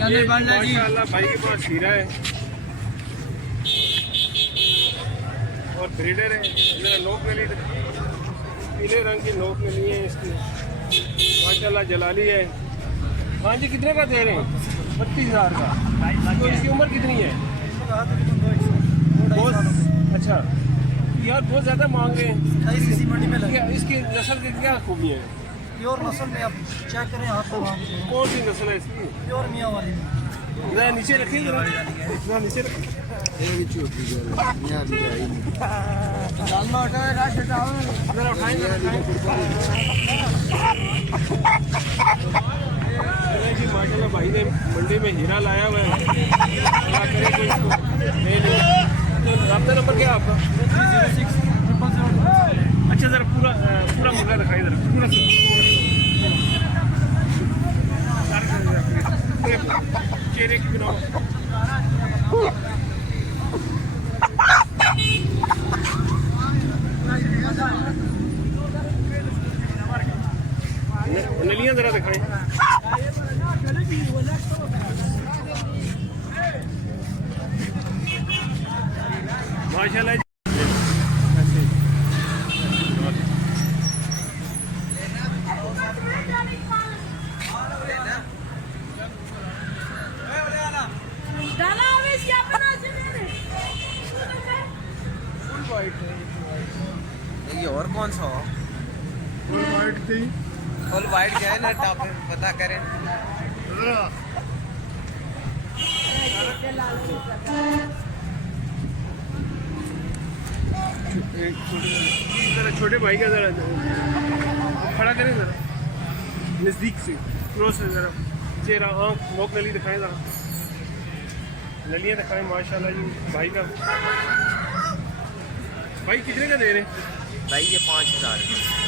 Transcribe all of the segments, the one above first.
ये माशाल्लाह भाई के पास हीरा है और ब्रीडर है। मेरा नोक में पीले रंग की नोक में लिए है इसकी, माशाल्लाह जलाली है। हाँ जी, कितने का दे रहे हैं? 32,000 का। तो इसकी उम्र कितनी है? बहुत अच्छा यार, बहुत ज़्यादा मांग रहे हैं। मंडी में इसकी नस्ल की क्या खूबी है? प्योर नस्ल में आप चेक करें हाथ पे। कौन सी नस्ल है इसकी? प्योर मियाँ वाली। जरा नीचे रखिए, जरा नीचे रखिए। जरा उठाएं, जी माशाल्लाह भाई ने मंडी में हीरा लाया हुआ है। तो रब्ता नंबर क्या है आपका? 306 अच्छा, ज़रा पूरा पूरा मुर्गा दिखाइए, ज़रा पूरा चेहरे की बनाओ। नलियाँ ज़रा दिखाएं। माशाल्लाह ये और कौन सा हो? फुल वाइट थी। फुल वाइट क्या है ना, टॉप पता करें। छोटे भाई का जरा खड़ा करें, जरा नज़दीक से क्लोज से, जरा चेहरा आँख नोक नली दिखाएं, जरा नलियाँ दिखाएं। माशाल्लाह जी भाई का। भाई कितने का दे रहे हैं भाई ये 5,000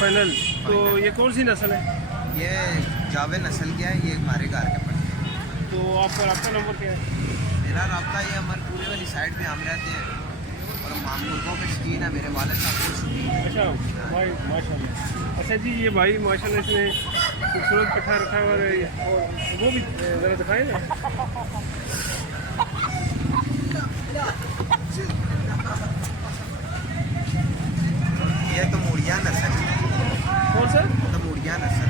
फाइनल? तो ये कौन सी नस्ल है? ये जावे नस्ल क्या है, ये हमारे घर के पड़े। तो आपका रब्ता नंबर क्या है? मेरा राब्ता ये अमरपुरे वाली साइड पे हम रहते हैं और हम मुर्गों के शौकीन है, मेरे वाले साहब को शौकीन है। अच्छा भाई माशाल्लाह। अच्छा जी, ये भाई माशाल्लाह इसने खूबसूरत पट्ठा रखा है और वो भी ज़रा दिखाएं ना। ये तो मुड़िया नस्ल है। कौन सा? तो मुड़िया नस्ल।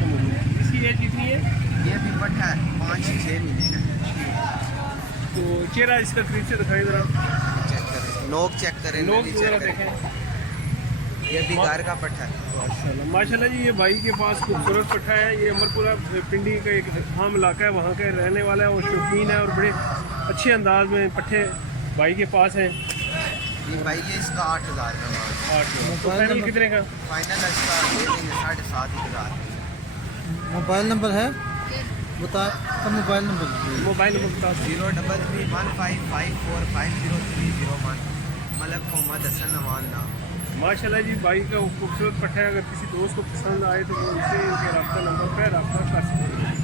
इसकी एज कितनी है? ये भी पट्ठा है 5-6 महीने का। तो चेहरा इसका करीब से दिखाई, जरा चेक करें, नोक चेक करें, लोग नली जरा चेक देखें। करें। ये भी घर का पट्ठा है। माशाल्लाह माशाल्लाह जी, ये भाई के पास खूबसूरत पट्ठा है। ये अमरपुरा पिंडी का एक आम इलाका है, वहाँ का रहने वाला है और शौकीन है और बड़े अच्छे अंदाज में पट्ठे भाई के पास हैं। ये भाई ये इसका 8,000 का माल। 8 तो फाइनल कितने का? फाइनल इसका 7,500। मोबाइल नंबर है बता, मोबाइल नंबर मोबाइल नंबर बता। 033155450301 मलक मोहम्मद हसन नवान नाम। माशाल्लाह जी, भाई का खूबसूरत पट्टा है। अगर किसी दोस्त को पसंद आए तो वो उनसे इनके रब्ता नंबर पर रब्ता कर सकते हैं।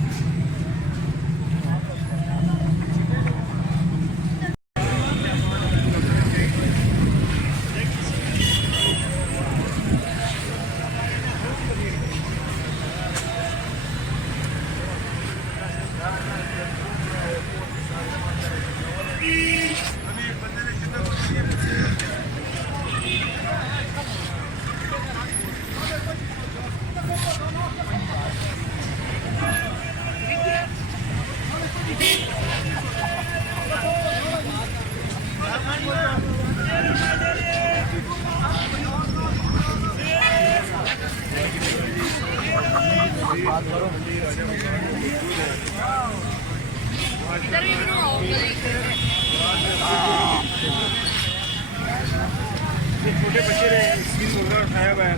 छोटे बच्चे ने स्किन मुर्गा उठाया हुआ है,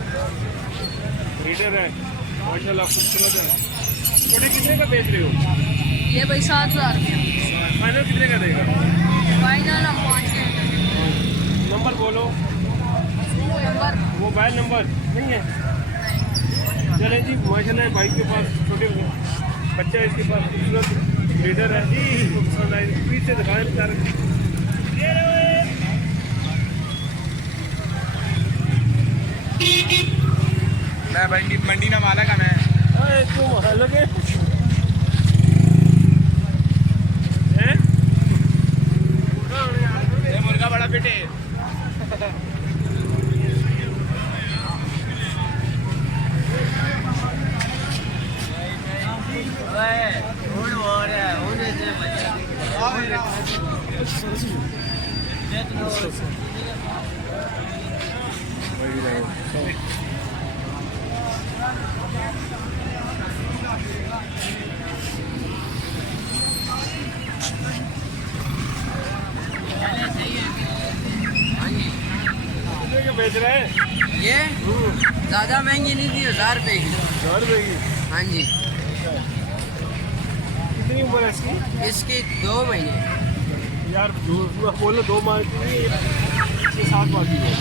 लीडर है माशाल्लाह, खूबसूरत है। छोटे कितने का बेच रहे हो? ये भाई 7,000 फाइनल कितने का देगा? फाइनल हम 5 नंबर बोलो। नंबर मोबाइल नंबर नहीं है? चलें जी, माशाल्लाह भाई के पास छोटे बच्चा है, इसके पास खूबसूरत लीडर है। इसको पसंद आए प्लीज से दिखाएं प्यार। मैं मंडी ना माला का मैं तुम लगे कितने के बेच रहे हैं? ये ज़्यादा महंगी नहीं थी, 1000 रुपये की। 1000 रुपये की। हाँ जी। कितनी उम्र है इसकी? इसकी 2 महीने। यार बोलो 2 माह की 6-7 माह की है।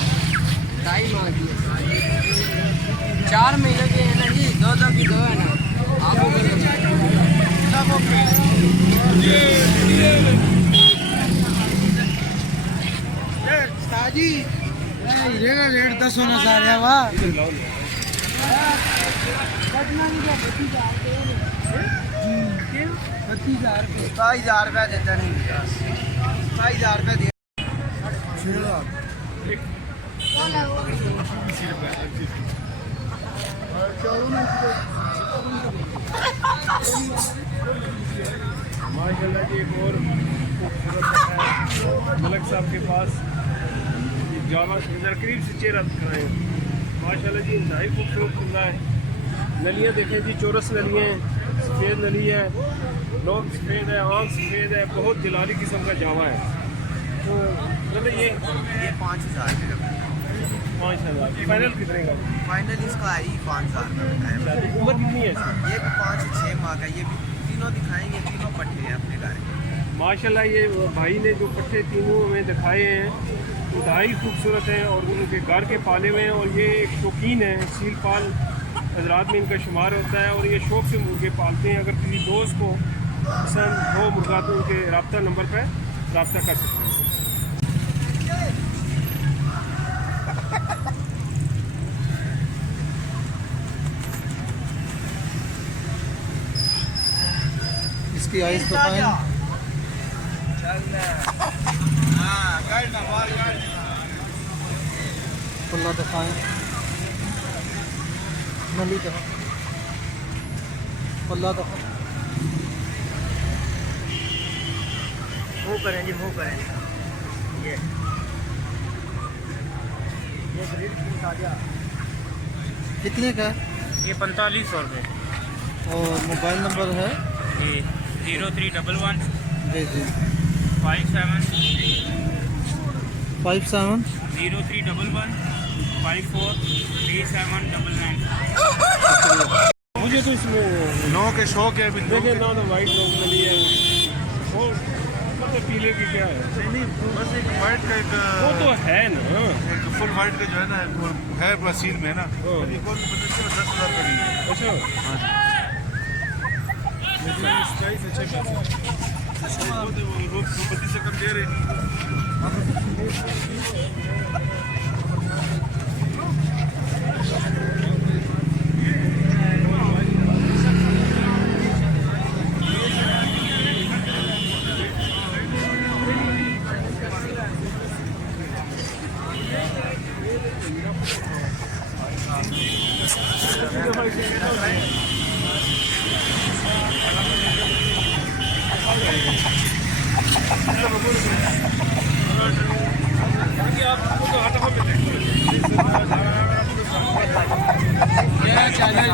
2.5 माह की है। 4 महीने के है ना जी, 2 की 2 है ना। आपको ताजी रेट 10 होना चाह रहा है वाह 22,000 रुपया देता नहीं 22,000 रुपया दे माशाल्लाह जी एक और खूबसूरत है मलक साहब के पास जावा इधर करीब से चेहरा दिखाएँ। माशाल्लाह जी इंतहाई खूबसूरत कुंदा है। नलियाँ देखें जी, चौरस नलियाँ हैं, सफ़ेद नली है, नोक सफ़ेद है, आँख सफ़ेद है, बहुत जलाली किस्म का जावा है। तो मतलब ये 5,000 रुपये। 5,000 फाइनल कितने का? फाइनल इसका आई 5,000 रुपये। उम्र कितनी है इसकी? ये भी 5 से 6 माह का। ये भी तीनों दिखाएंगे, तीनों पट्टे हैं अपने घर। माशाल्लाह ये भाई ने जो पट्टे तीनों हमें दिखाए हैं इंतहाई खूबसूरत हैं और उनके घर के पाले हुए हैं। और ये एक शौकीन है, सील पाल हजरात में इनका शुमार होता है और ये शौक़ से मुर्गे पालते हैं। अगर किसी दोस्त को पसंद हो मुर्गा तो उनके रब्ता नंबर पर रब्ता कर सकते हैं। इसकी आइस बताएं पल्ला दिखाएं नली दिखा पल्ला दिखा मुँह करें जी, मुँह करें। ये कितने का है? ये 4500 रुपये। और मोबाइल नंबर है? ये 0311 जी जी 57 57 0311 543799। मुझे तो इसमें नौ के शौक है अभी देखे ना तो वाइट लोग नली है और मतलब पीले की क्या है? नहीं बस एक वाइट का वो तो एक है ना। फुल वाइट का जो है ना वो है ब्राजील में ना हाँ। ये कौन 10,000 का नहीं है। अच्छा वो 25 से कम दे रहे चैनल